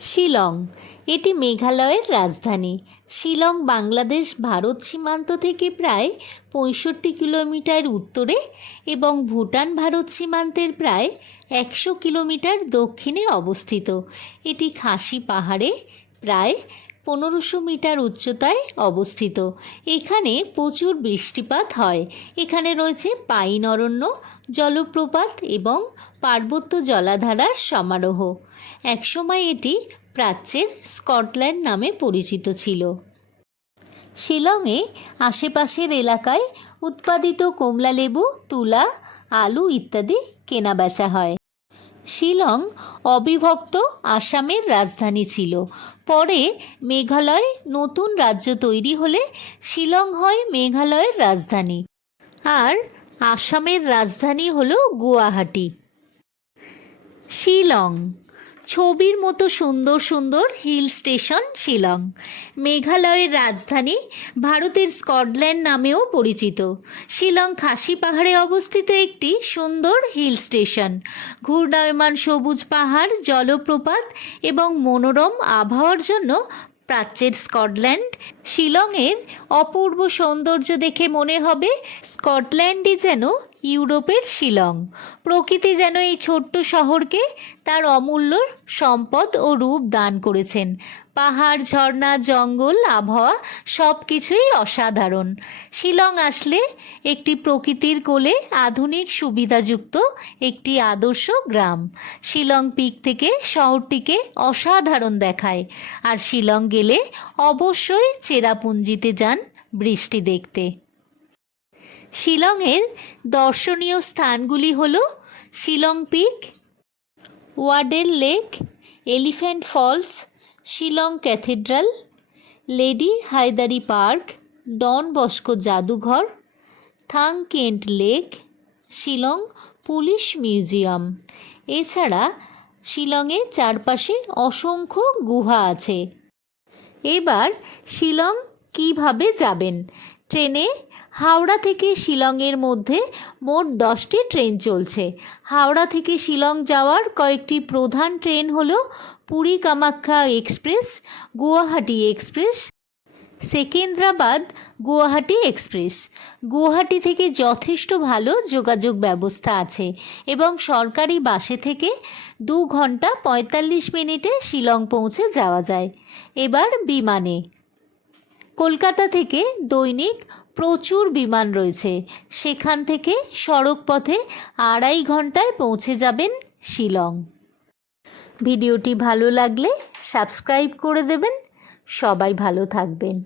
শিলং। এটি মেঘালয়ের রাজধানী। শিলং, বাংলাদেশ, ভারত সীমান্ত থেকে প্রায় পঁয়ষট্টি কিলোমিটার উত্তরে এবং ভুটান, ভারত সীমান্তের প্রায় একশো কিলোমিটার দক্ষিণে অবস্থিত। এটি খাসি পাহাড়ে প্রায় পনেরোশো মিটার উচ্চতায় অবস্থিত। এখানে প্রচুর বৃষ্টিপাত হয়। এখানে রয়েছে পাইন অরণ্য, জলপ্রপাত এবং পার্বত্য জলাধারার সমারোহ। একসময় এটি প্রাচ্যের স্কটল্যান্ড নামে পরিচিত ছিল। শিলংয়ে আশেপাশের এলাকায় উৎপাদিত কমলালেবু তুলা, আলু ইত্যাদি কেনাবেচা হয়। শিলং অবিভক্ত আসামের রাজধানী ছিল। পরে মেঘালয় নতুন রাজ্য তৈরি হলে শিলং হয় মেঘালয়ের রাজধানী। আর আসামের রাজধানী হল গুয়াহাটি। শিলং। ছবির মতো সুন্দর সুন্দর হিল স্টেশন শিলং। মেঘালয়ের রাজধানী, ভারতের স্কটল্যান্ড নামেও পরিচিত। শিলং খাসি পাহাড়ে অবস্থিত একটি সুন্দর হিল স্টেশন। ঘূর্ণায়মান সবুজ পাহাড়, জলপ্রপাত এবং মনোরম আবহাওয়ার জন্য প্রাচ্যের স্কটল্যান্ড। শিলংয়ের অপূর্ব সৌন্দর্য দেখে মনে হবে স্কটল্যান্ডই যেন ইউরোপের শিলং। প্রকৃতি যেন এই ছোট্ট শহরকে তার অমূল্য সম্পদ ও রূপ দান করেছেন। পাহাড়, ঝর্ণা, জঙ্গল, আবহাওয়া সব কিছুই অসাধারণ। শিলং আসলে একটি প্রকৃতির কোলে আধুনিক সুবিধাযুক্ত একটি আদর্শ গ্রাম। শিলং পিক থেকে শহরটিকে অসাধারণ দেখায়। আর শিলং গেলে অবশ্যই চেরাপুঞ্জিতে যান বৃষ্টি দেখতে। শিলংয়ের দর্শনীয় স্থানগুলি হল Shillong Peak, ওয়াডেল Lake, Elephant Falls, Shillong Cathedral, Lady Hydari Park, Don Bosco জাদুঘর থাংকেন্ট লেক, শিলং পুলিশ মিউজিয়াম। এছাড়া শিলংয়ে চারপাশে অসংখ্য গুহা আছে। এবার শিলং কীভাবে যাবেন? ট্রেনে হাওড়া থেকে শিলংয়ের মধ্যে মোট দশটি ট্রেন চলছে। হাওড়া থেকে শিলং যাওয়ার কয়েকটি প্রধান ট্রেন হলো Puri Kamakhya Express, Guwahati Express, Secunderabad, Guwahati Express. Guwahati থেকে যথেষ্ট ভালো যোগাযোগ ব্যবস্থা আছে এবং সরকারি বাসে থেকে দু ঘণ্টা পঁয়তাল্লিশ মিনিটে শিলং পৌঁছে যাওয়া যায়। এবার বিমানে। কলকাতা থেকে দৈনিক প্রচুর বিমান রয়েছে। সেখান থেকে সড়ক পথে আড়াই ঘন্টায় পৌঁছে যাবেন শিলং। ভিডিওটি ভালো লাগলে সাবস্ক্রাইব করে দেবেন। সবাই ভালো থাকবেন।